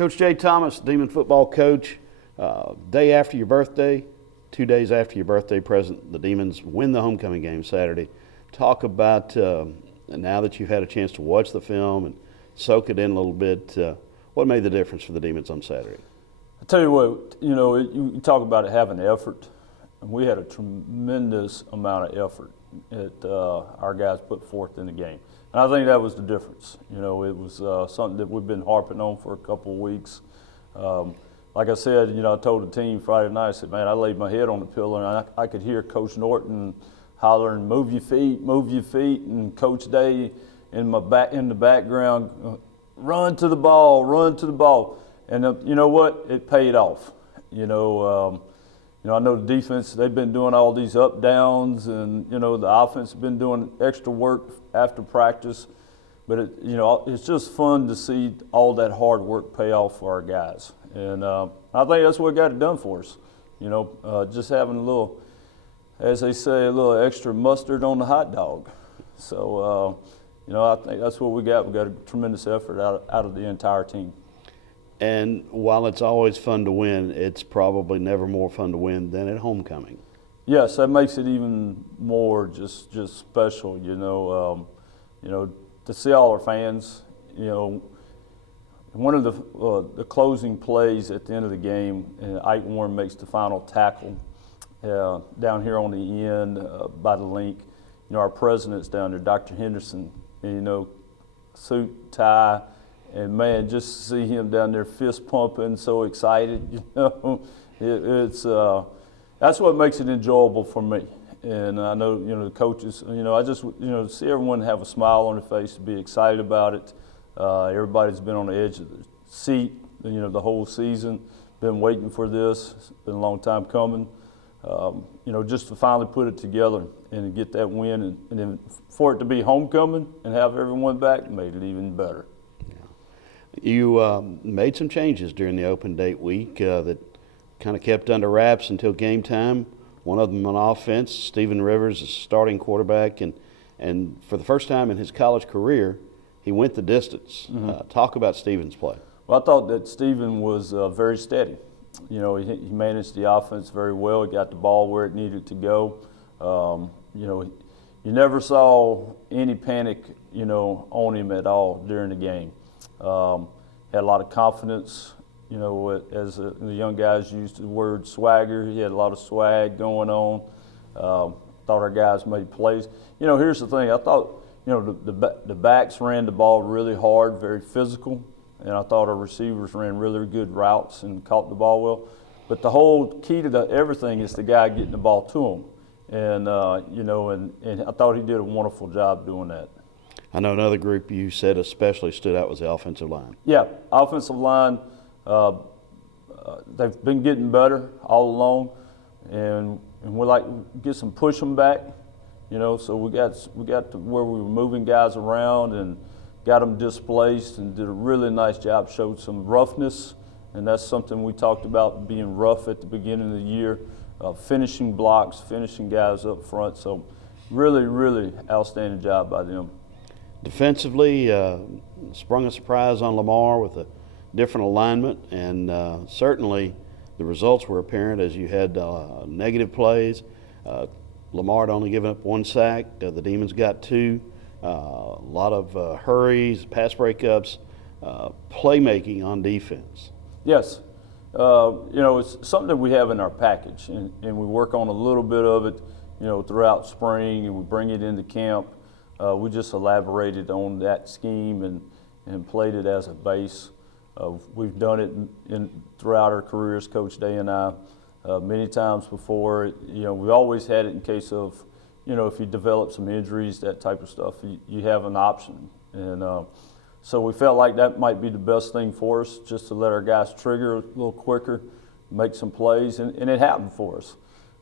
Coach Jay Thomas, Demon football coach, day after your birthday, 2 days after your birthday present, the Demons win the homecoming game Saturday. Talk about, now that you've had a chance to watch the film and soak it in a little bit, what made the difference for the Demons on Saturday? I tell you what, you talk about it having effort. We had a tremendous amount of effort that our guys put forth in the game. And I think that was the difference. It was something that we've been harping on for a couple of weeks. Like I said, I told the team Friday night, I said, man, I laid my head on the pillow and I could hear Coach Norton hollering, move your feet, and Coach Day in the background, run to the ball. And you know what? It paid off. I know the defense, they've been doing all these up downs, and the offense has been doing extra work after practice. But it's just fun to see all that hard work pay off for our guys. And I think that's what got it done for us. Just having a little, as they say, a little extra mustard on the hot dog. So, I think that's what we got. We got a tremendous effort out of the entire team. And while it's always fun to win, it's probably never more fun to win than at homecoming. Yes, that makes it even more just special. To see all our fans. One of the closing plays at the end of the game, Ike Warren makes the final tackle down here on the end by the link. Our president's down there, Dr. Henderson, and, suit, tie. And man, just to see him down there fist pumping, so excited, it's that's what makes it enjoyable for me. And I know, the coaches, I just, see everyone have a smile on their face, be excited about it. Everybody's been on the edge of the seat, the whole season, been waiting for this. It's been a long time coming. Just to finally put it together and get that win, and then for it to be homecoming and have everyone back made it even better. You made some changes during the open date week that kind of kept under wraps until game time. One of them on offense, Stephen Rivers, is starting quarterback, and for the first time in his college career, he went the distance. Mm-hmm. Talk about Stephen's play. Well, I thought that Stephen was very steady. He managed the offense very well. He got the ball where it needed to go. You never saw any panic, on him at all during the game. Had a lot of confidence, as the young guys used the word swagger. He had a lot of swag going on. Thought our guys made plays. Here's the thing. I thought, the backs ran the ball really hard, very physical, and I thought our receivers ran really good routes and caught the ball well. But the whole key to everything is the guy getting the ball to him. And, and I thought he did a wonderful job doing that. I know another group you said especially stood out was the offensive line. Yeah, offensive line, they've been getting better all along, and we like to get some push them back, so we got to where we were moving guys around and got them displaced and did a really nice job, showed some roughness, and that's something we talked about, being rough at the beginning of the year, finishing blocks, finishing guys up front, so really, really outstanding job by them. Defensively, sprung a surprise on Lamar with a different alignment, and certainly the results were apparent as you had negative plays. Lamar had only given up 1 sack. The Demons got 2. A lot of hurries, pass breakups, playmaking on defense. Yes. It's something that we have in our package, and we work on a little bit of it, throughout spring, and we bring it into camp. We just elaborated on that scheme and played it as a base. We've done it throughout our careers, Coach Day and I, many times before. We've always had it in case of, if you develop some injuries, that type of stuff, you have an option. And so we felt like that might be the best thing for us, just to let our guys trigger a little quicker, make some plays, and it happened for us.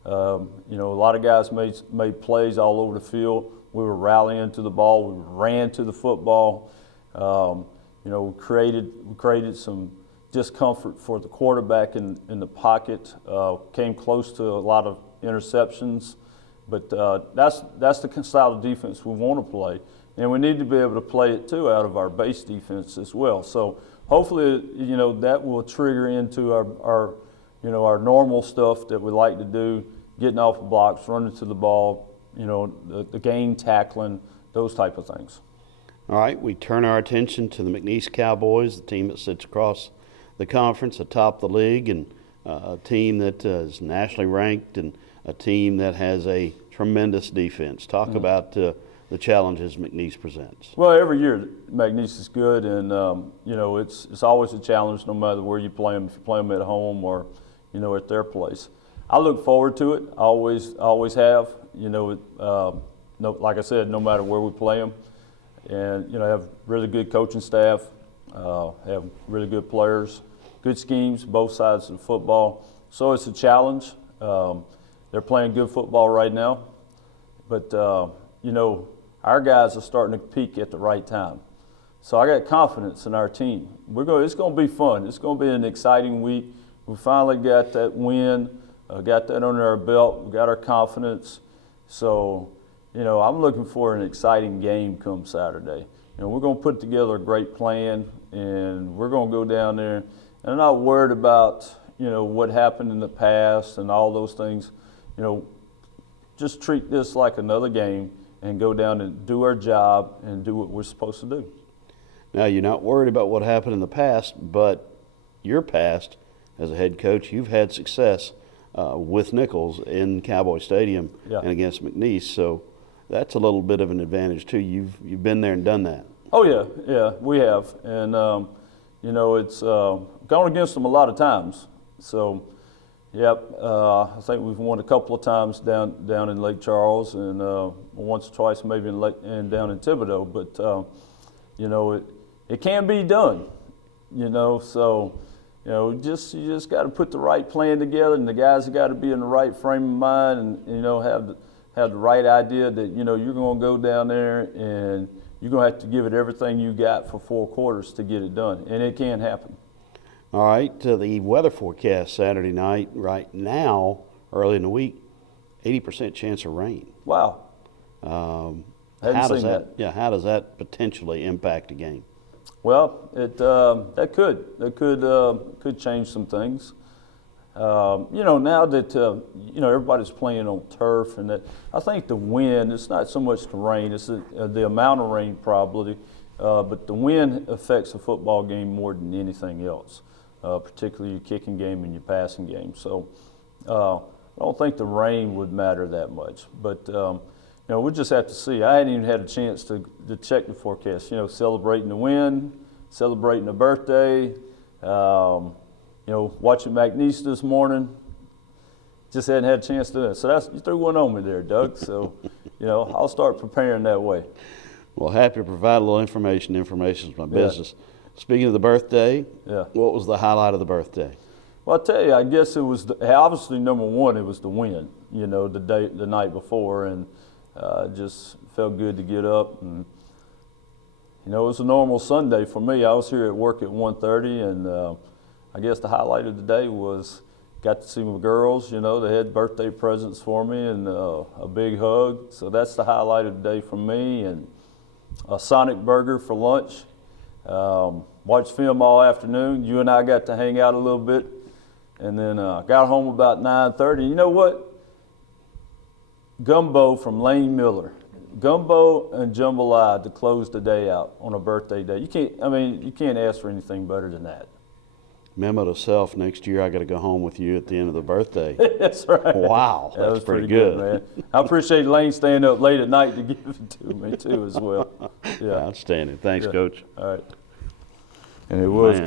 A lot of guys made plays all over the field. We were rallying to the ball. We ran to the football. We created some discomfort for the quarterback in the pocket. Came close to a lot of interceptions, but that's the style of defense we want to play. and we need to be able to play it too out of our base defense as well. So hopefully, that will trigger into our normal stuff that we like to do, getting off of blocks, running to the ball, the game tackling, those type of things. All right, we turn our attention to the McNeese Cowboys, the team that sits across the conference atop the league, and a team that is nationally ranked and a team that has a tremendous defense. Talk about the challenges McNeese presents. Well, every year McNeese is good, and it's always a challenge no matter where you play them. If you play them at home or at their place, I look forward to it. I always have. Like I said, no matter where we play them, and have really good coaching staff, have really good players, good schemes both sides of the football. So it's a challenge. They're playing good football right now, but our guys are starting to peak at the right time. So I got confidence in our team. It's going to be fun. It's going to be an exciting week. We finally got that win, got that under our belt. We got our confidence. So, I'm looking for an exciting game come Saturday. We're going to put together a great plan, and we're going to go down there. And I'm not worried about, what happened in the past and all those things. Just treat this like another game and go down and do our job and do what we're supposed to do. Now, you're not worried about what happened in the past, but your past as a head coach, you've had success with Nichols in Cowboy Stadium and against McNeese, so that's a little bit of an advantage too. You've been there and done that. Oh yeah, we have, and it's gone against them a lot of times. So, I think we've won a couple of times down in Lake Charles, and once or twice maybe down in Thibodaux. But it can be done. So. You just got to put the right plan together, and the guys have got to be in the right frame of mind, and have the right idea that you're going to go down there and you're going to have to give it everything you got for 4 quarters to get it done, and it can happen. All right, the weather forecast Saturday night. Right now, early in the week, 80% chance of rain. Wow. How Hadn't does seen that? Yeah, how does that potentially impact a game? Well, that could change some things. Now that everybody's playing on turf, and that I think the wind. It's not so much the rain; it's the amount of rain probably, but the wind affects the football game more than anything else, particularly your kicking game and your passing game. So I don't think the rain would matter that much, but. We'll just have to see. I hadn't even had a chance to check the forecast. Celebrating the win, celebrating the birthday. Watching McNeese this morning. Just hadn't had a chance to do that. So you threw one on me there, Doug. So, I'll start preparing that way. Well, happy to provide a little information. Information is my business. Speaking of the birthday, what was the highlight of the birthday? Well, I'll tell you, I guess it was obviously number one. It was the win. The night before, and. Just felt good to get up, and it was a normal Sunday for me. I was here at work at 1:30, and I guess the highlight of the day was got to see my girls. They had birthday presents for me and a big hug. So that's the highlight of the day for me, and a Sonic burger for lunch. Watched film all afternoon. You and I got to hang out a little bit, and then got home about 9:30. You know what? Gumbo from Lane Miller. Gumbo and jambalaya to close the day out on a birthday day. You can't ask for anything better than that. Memo to self, next year I got to go home with you at the end of the birthday. That's right. Wow, that was pretty good, man. I appreciate Lane staying up late at night to give it to me too as well. Outstanding. Thanks, Coach. All right. And it was good.